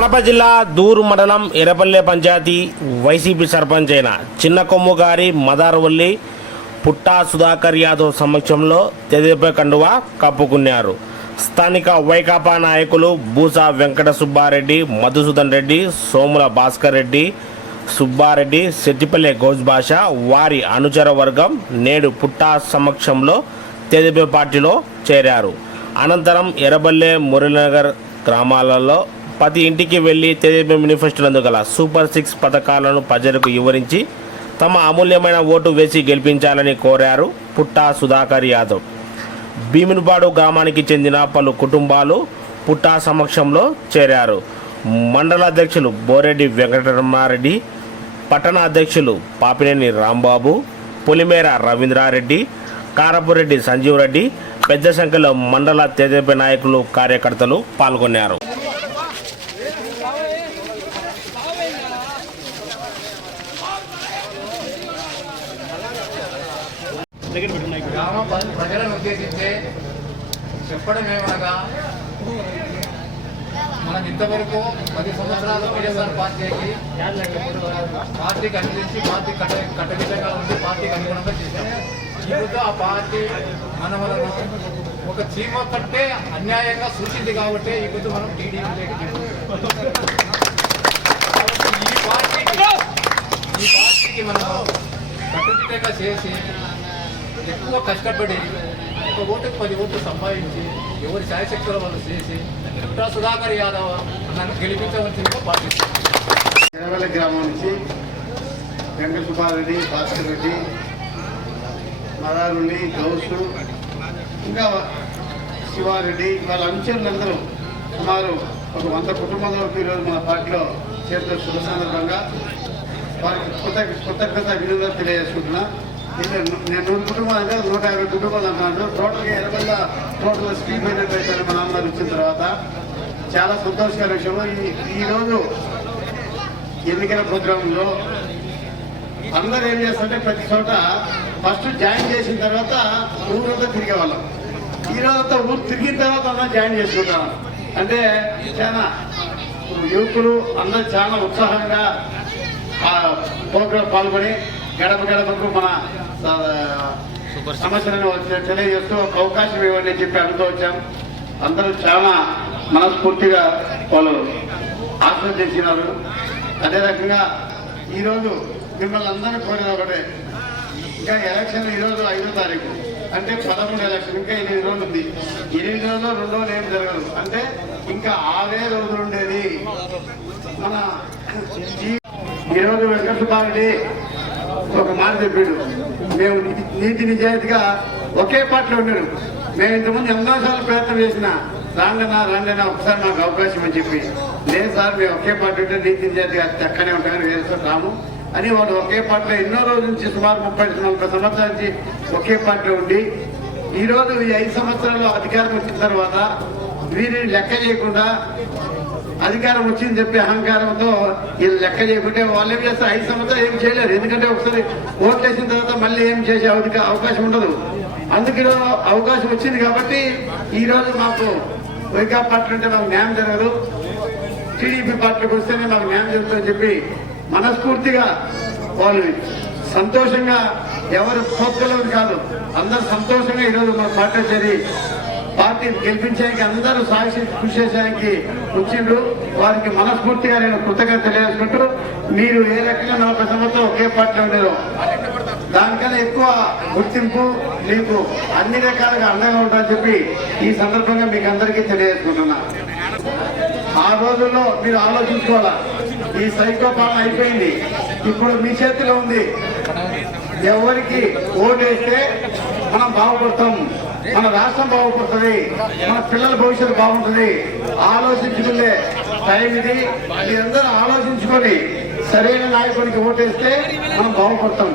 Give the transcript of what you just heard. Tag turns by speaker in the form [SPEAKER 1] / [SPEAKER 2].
[SPEAKER 1] కడప జిల్లా దూరు మండలం ఎర్రపల్లె పంచాయతీ వైసీపీ సర్పంచ్ అయిన చిన్న కొమ్ము గారి మదార్వల్లి పుట్టా సుధాకర్ యాదవ్ సమక్షంలో తెదేప కండువ కప్పుకున్నారు. స్థానిక వైకాపా నాయకులు బూసా వెంకట సుబ్బారెడ్డి మధుసూదన్ రెడ్డి సోముల భాస్కర్ రెడ్డి సుబ్బారెడ్డి సెట్టిపల్లె గౌజ్ భాష వారి అనుచర వర్గం నేడు పుట్టా సమక్షంలో తెదేపా పార్టీలో చేరారు. అనంతరం ఎర్రబల్లె మురళీనగర్ గ్రామాలలో ప్రతి ఇంటికి వెళ్ళి తెదేపా మేనిఫెస్టోనందు గల సూపర్ సిక్స్ పథకాలను ప్రజలకు వివరించి తమ అమూల్యమైన ఓటు వేసి గెలిపించాలని కోరారు పుట్టా సుధాకర్ యాదవ్. భీమునిపాడు గ్రామానికి చెందిన పలు కుటుంబాలు పుట్టా సమక్షంలో చేరారు. మండల అధ్యక్షులు బోరెడ్డి వెంకటరమారెడ్డి పట్టణ అధ్యక్షులు పాపినేని రాంబాబు పులిమేర రవీంద్రారెడ్డి కారపురెడ్డి సంజీవ్ రెడ్డి పెద్ద సంఖ్యలో మండల తెదేపీ నాయకులు కార్యకర్తలు పాల్గొన్నారు.
[SPEAKER 2] గ్రామ ప్ర- ప్రజలను ఉద్దేశించే చెప్పడం ఏమనగా మనం ఇంతవరకు పది సంవత్సరాలు వైఎస్ఆర్ పార్టీకి పార్టీకి అనుసరించి పార్టీ కట్ట కట్టవిధంగా ఉండి పార్టీకి అనుగుణంగా చేశాం. ఇప్పుడు ఆ పార్టీ మన ఒక చీమ కంటే అన్యాయంగా సూచింది కాబట్టి ఇప్పుడు మనం టీడీపీలోకి ఈ పార్టీకి ఈ పార్టీకి మనం కట్టుదిట్టంగా చేసి ఎక్కువ కష్టపడి ఒక ఓటుకు పది ఓట్లు సంపాదించి ఎవరి శాయశక్తుల వాళ్ళు చేసి పుట్టా సుధాకర్ యాదవ్ నన్ను గెలిపించవలసిందిగా పాటిస్తాను
[SPEAKER 3] గ్రామం నుంచి వెంకట సుబ్బారెడ్డి భాస్కర్ రెడ్డి మదారుల్లి గౌసు ఇంకా శివారెడ్డి వాళ్ళ అనుచరులందరూ సుమారు ఒక వంద కుటుంబాల వరకు ఈరోజు మన పార్టీలో చేరుతున్న శుభ సందర్భంగా వారికి కృత కృతజ్ఞత విలువలు తెలియజేసుకుంటున్నా. నేను నూరు కుటుంబాలు అంటే నూట యాభై కుటుంబాలు అంటున్నాను టోటల్గా ఎర్రవెల్ల టోటల్ స్పీడ్ అయినట్లయితే మన నాన్నగారు వచ్చిన తర్వాత. చాలా సంతోషకర విషయం. ఈ ఈరోజు ఎన్నికల ప్రోగ్రాంలో అందరూ ఏం చేస్తుంటే ప్రతి చోట ఫస్ట్ జాయిన్ చేసిన తర్వాత ఊరంతా తిరిగే వాళ్ళం ఈ రోజంతా ఊరు తిరిగిన తర్వాత అందరం జాయిన్ చేసుకుంటాం. అంటే చాలా యువకులు అందరూ చాలా ఉత్సాహంగా ఆ ప్రోగ్రాం పాల్గొని గడప గడపకు మన సమస్యలను వచ్చి- తెలియజేస్తూ ఒక అవకాశం ఇవ్వండి చెప్పి అనుకో వచ్చాం. అందరూ చాలా మనస్ఫూర్తిగా వాళ్ళు ఆస్వాదించినారు అదే రకంగా ఈరోజు మిమ్మల్ని అందరినీ కోరేది ఒకటే. ఇంకా ఎలక్షన్ ఈరోజు ఐదో తారీఖు. అంటే పదమూడు ఎలక్షన్ ఇంకా ఎనిమిది రోజులు ఉంది. ఎనిమిది రోజులు రెండు రోజులు ఏం జరగదు. అంటే ఇంకా ఆరే రోజులు ఉండేది. మన ఈ- ఈరోజు వెంకట సుబ్బారెడ్డి ఒక మాట చెప్పాడు. మేము నీతి నిజాయితీగా ఒకే పార్టీలో ఉన్నాడు మేము ఇంతకుముందు ఎన్నో సార్లు ప్రయత్నం చేసిన రాంగన్నా రాంగన్నా ఒకసారి మాకు అవకాశం అని చెప్పి. లేదు సార్ మేము ఒకే పార్టీ ఉంటే నీతి నిజాయితీగా చక్కనే ఉంటామని వేరే రాము అని వాళ్ళు ఒకే పార్టీలో ఎన్నో రోజుల నుంచి సుమారు ముప్పై నలభై సంవత్సరాల నుంచి ఒకే పార్టీలో ఉండి ఈరోజు ఈ ఐదు సంవత్సరాలు అధికారం వచ్చిన తర్వాత వీరిని లెక్క చేయకుండా అధికారం వచ్చింది చెప్పి అహంకారంతో వీళ్ళు లెక్క చేయకుంటే వాళ్ళు ఏం చేస్తారు? ఐదు సంవత్సరాలు ఏం చేయలేరు. ఎందుకంటే ఒకసారి ఓట్లు వేసిన తర్వాత మళ్ళీ ఏం చేసే అవకాశం ఉండదు. అందుకే అవకాశం వచ్చింది కాబట్టి ఈ రోజు మాకు వైకాపా పార్టీ అంటే మాకు న్యాయం జరగదు. టీడీపీ పార్టీకి వస్తేనే మాకు న్యాయం జరుగుతుందని చెప్పి మనస్ఫూర్తిగా వాళ్ళు సంతోషంగా ఎవరు కోప్పలేదు కాదు. అందరు సంతోషంగా ఈరోజు మన పార్టీ చేరి పార్టీ గెలిపించడానికి అందరూ సాక్షి కృషి చేసేదానికి వచ్చిండ్రు. వారికి మనస్ఫూర్తిగా నేను కృతజ్ఞత తెలియజేసుకుంటూ మీరు ఏ రకంగా నలభై సంవత్సరం ఒకే పార్టీలో ఉండేరు దానికన్నా ఎక్కువ గుర్తింపు మీకు అన్ని రకాలుగా అండగా ఉంటారని చెప్పి ఈ సందర్భంగా మీకు అందరికీ తెలియజేసుకుంటున్నా. ఆ రోజుల్లో మీరు ఆలోచించుకోవాలా? ఈ సైకో పాలన అయిపోయింది. ఇప్పుడు మీ చేతిలో ఉంది. ఎవరికి ఓటేస్తే మనం బాగుపడతాం మన రాష్ట్రం బాగుపడుతుంది మన పిల్లల భవిష్యత్తు బాగుంటుంది. ఆలోచించుకునే టైం ఇది. మీరందరూ ఆలోచించుకొని సరైన నాయకుడికి ఓటేస్తే మనం బాగుపడతాం.